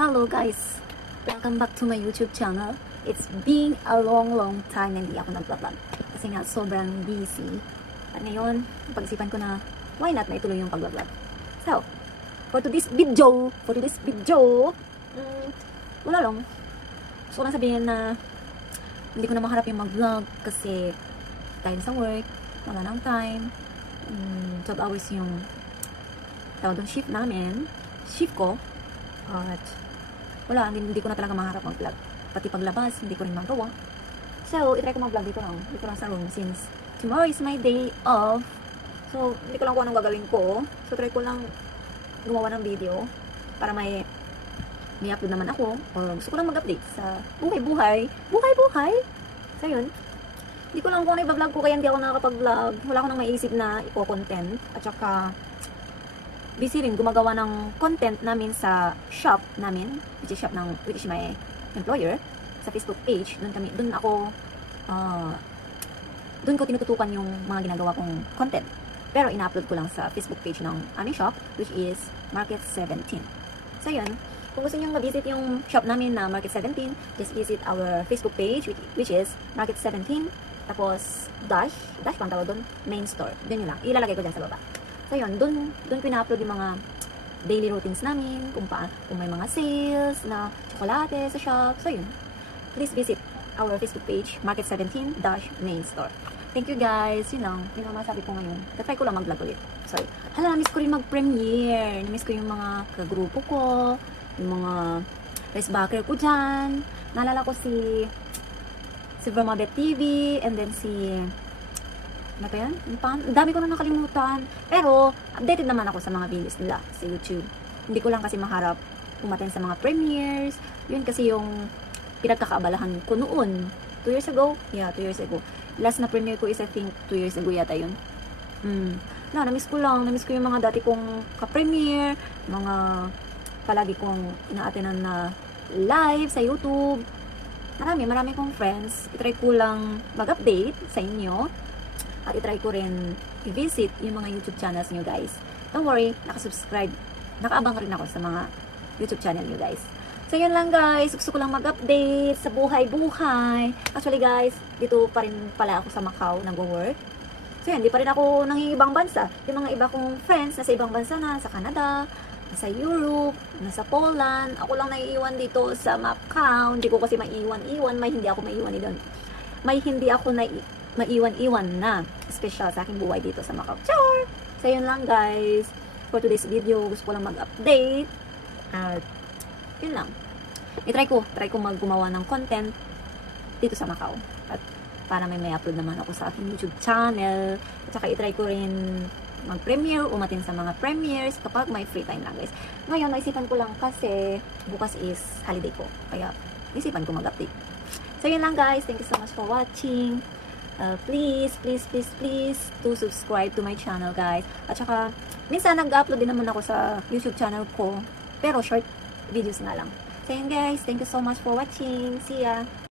Hello guys! Welcome back to my YouTube channel. It's been a long time na hindi ako nag-vlog kasi nga sobrang busy. At ngayon, pag-isipan ko na why not na ituloy yung pag-vlog. So, for today's video, wala lang. Gusto ko lang sabihin na hindi ko na maharap yung mag-vlog kasi dahil sa work, wala nang time. 12 hours yung tawag doon shift namin. Shift ko. At wala, hindi ko na talaga maharap mag-vlog. Pati paglabas, hindi ko rin magawa. So, itry ko mag-vlog dito lang sa room since tomorrow is my day off. So, hindi ko lang kung anong gagawin ko. So, try ko lang gumawa ng video para may upload naman ako. Or gusto ko lang mag-update sa buhay-buhay. So, yun. Hindi ko lang kung ano i-vlog ko kaya hindi ako nakakapag-vlog. Wala ko nang maiisip na i-content. At saka, busy rin gumagawa ng content namin sa shop namin, which is my employer, sa Facebook page. Doon ko tinututukan yung mga ginagawa kong content. Pero ina-upload ko lang sa Facebook page ng aming shop, which is Market 17. So yun, kung gusto nyo ma-visit yung shop namin na Market 17, just visit our Facebook page, which is Market 17, tapos dash pang tawag doon, main store. Doon yun lang, ilalagay ko dyan sa baba. So yun, doon ko ina-upload yung mga daily routines namin, kung may mga sales na tsokolate sa shop. So yun, please visit our Facebook page, Market 17-Main Store. Thank you guys, yun lang masabi ko ngayon. Tatry ko lang mag-vlog ulit. Sorry. Na-miss ko rin mag-premiere. Na-miss ko yung mga kagrupo ko, yung mga rice backer ko dyan. Naalala ko si Vermabet TV, and then si ano pa yan? Ang dami ko na nakalimutan. Pero, updated naman ako sa mga videos nila sa YouTube. Hindi ko lang kasi maharap umaten sa mga premieres. Yun kasi yung pinagkakaabalahan ko noon. 2 years ago? Yeah, 2 years ago. Last na premiere ko is I think 2 years ago yata yun. Na-miss ko lang. Na-miss ko yung mga dati kong ka-premiere. Mga palagi kong ina-attenan na live sa YouTube. Marami kong friends. I-try ko lang mag-update sa inyo. At itry ko rin i-visit yung mga YouTube channels nyo guys. Don't worry, nakasubscribe. Nakaabang rin ako sa mga YouTube channel nyo guys. So yun lang guys, gusto ko lang mag-update sa buhay-buhay. Actually guys, dito pa rin pala ako sa Macau nag-work. So yun, di pa rin ako nangingibang bansa. Yung mga iba kong friends nasa ibang bansa na, sa Canada, nasa Europe, nasa Poland. Ako lang naiiwan dito sa Macau. Hindi ko kasi maiwan-iwan. May hindi ako maiwan doon. May hindi ako maiwan-iwan na special sa aking buhay dito sa Macau. Char! So, yun lang guys. For today's video, gusto ko lang mag-update. At, yun lang. Try ko gumawa ng content dito sa Macau. At, para may upload naman ako sa aking YouTube channel. At saka, try ko rin mag-premiere, umatin sa mga premieres kapag may free time lang guys. Ngayon, naisipan ko lang kasi bukas is holiday ko. Kaya, naisipan ko mag-update. So, yun lang guys. Thank you so much for watching. Please to subscribe to my channel guys. At saka minsan nag-upload din naman ako sa YouTube channel ko, pero short videos na lang. So yun guys, thank you so much for watching. See ya!